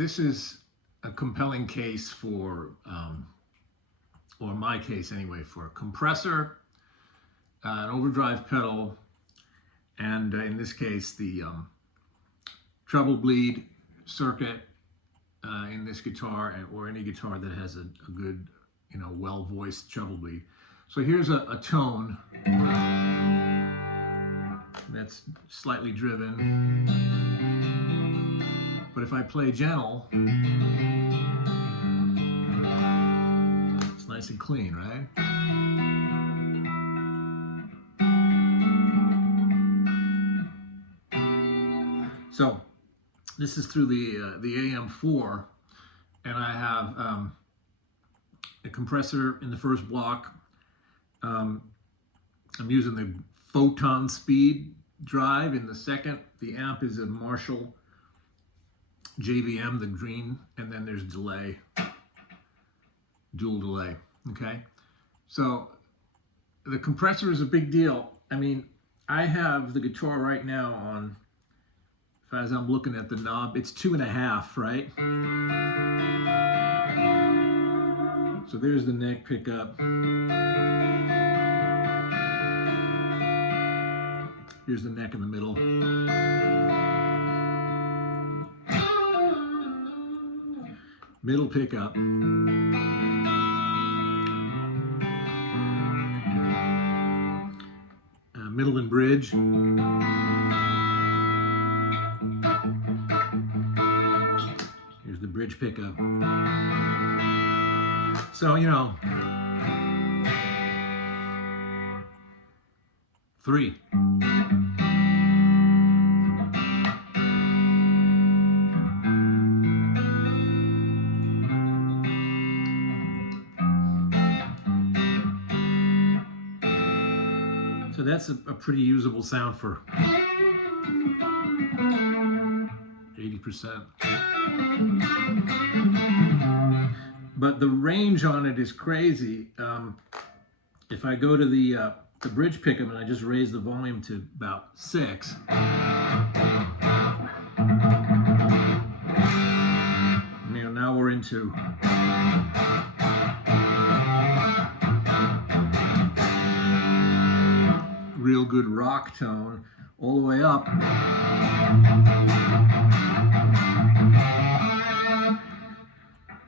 this is a compelling case for, or my case anyway, for a compressor, an overdrive pedal, and in this case, the treble bleed circuit in this guitar, or any guitar that has a good, well-voiced treble bleed. So here's a tone that's slightly driven, but if I play gentle, it's nice and clean, right? So this is through the AM4, and I have a compressor in the first block. I'm using the photon speed drive in the second. The amp is a Marshall JVM, the green, and then there's delay, dual delay, okay? So the compressor is a big deal. I mean, I have the guitar right now on, as I'm looking at the knob, it's 2.5, right? So there's the neck pickup. Here's the neck in the middle. Middle pickup. Middle and bridge. Here's the bridge pickup. So, 3. So that's a pretty usable sound for 80%. But the range on it is crazy. If I go to the bridge pickup and I just raise the volume to about 6, now we're into real good rock tone all the way up.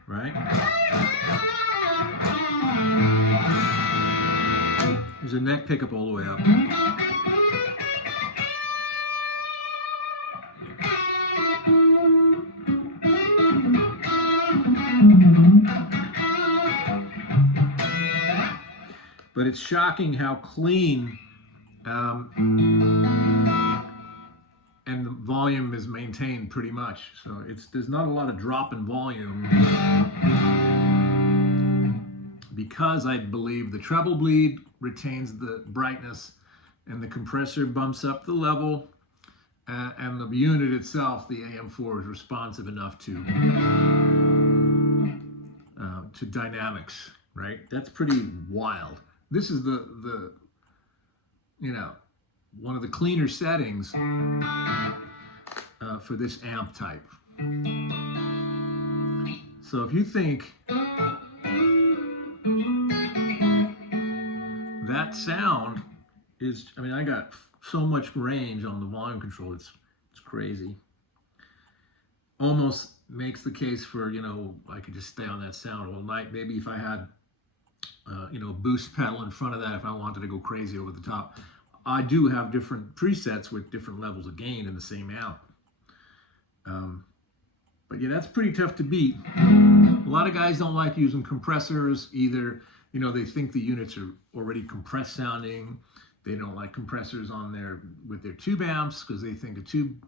Right? There's a neck pickup all the way up. But it's shocking how clean and the volume is maintained pretty much. So there's not a lot of drop in volume, because I believe the treble bleed retains the brightness and the compressor bumps up the level, and the unit itself, the AM4, is responsive enough to dynamics, right? That's pretty wild. This is the one of the cleaner settings for this amp type. So if you think that sound is, I got so much range on the volume control, it's crazy. Almost makes the case for, I could just stay on that sound all night. Maybe if I had, a boost pedal in front of that, if I wanted to go crazy over the top. I do have different presets with different levels of gain in the same amp. But yeah, that's pretty tough to beat. A lot of guys don't like using compressors either. They think the units are already compressed sounding. They don't like compressors on with their tube amps because they think a tube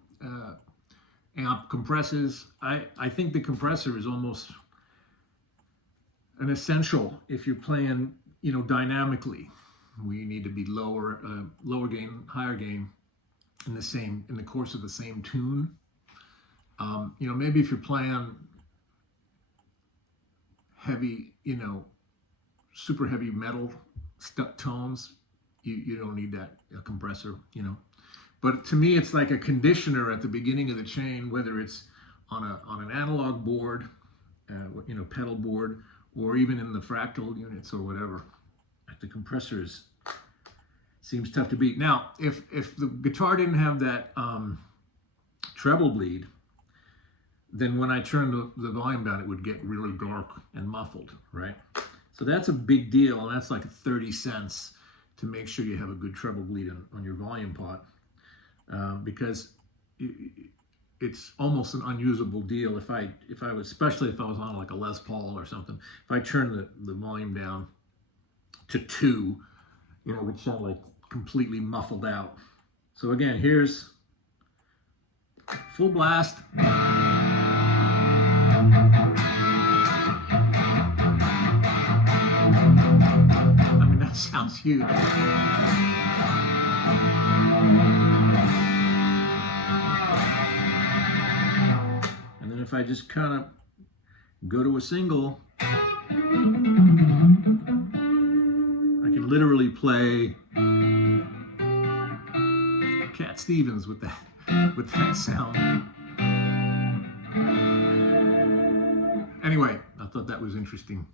amp compresses. I think the compressor is almost an essential if you're playing, dynamically. We need to be lower gain, higher gain in the course of the same tune. Maybe if you're playing heavy, super heavy metal stuck tones, you don't need that compressor, But to me, it's like a conditioner at the beginning of the chain, whether it's on an analog board, you know, pedal board, or even in the fractal units or whatever. The compressors seems tough to beat. Now, if the guitar didn't have that treble bleed, then when I turned the volume down, it would get really dark and muffled, right? So that's a big deal, and that's like 30 cents to make sure you have a good treble bleed on your volume pot, because it's almost an unusable deal if I was, especially if I was on like a Les Paul or something. If I turned the volume down to 2, you know, it would sound like completely muffled out. So again, here's full blast. I mean, that sounds huge. And then if I just kind of go to a single, I can literally play Cat Stevens with that sound. Anyway, I thought that was interesting.